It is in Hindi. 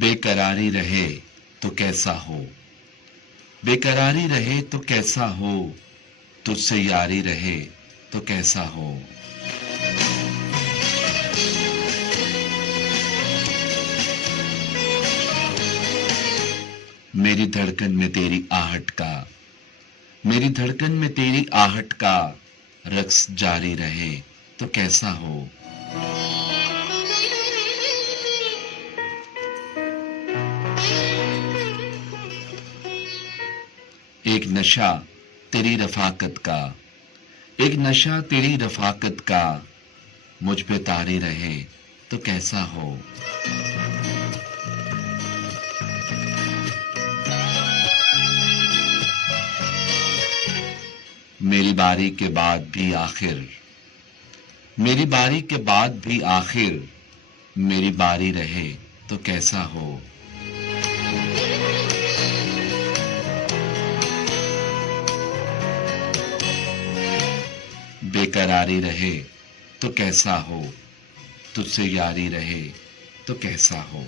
बेकरारी रहे तो कैसा हो, बेकरारी रहे तो कैसा हो, तुझसे यारी रहे तो कैसा हो। मेरी धड़कन में तेरी आहट का, मेरी धड़कन में तेरी आहट का रक्स जारी रहे तो कैसा हो। एक नशा तेरी रफाकत का, एक नशा तेरी रफाकत का मुझ पे तारी रहे तो कैसा हो। मेरी बारी के बाद भी आखिर, मेरी बारी के बाद भी आखिर मेरी बारी रहे तो कैसा हो। बेकरारी रहे तो कैसा हो, तुझसे यारी रहे तो कैसा हो।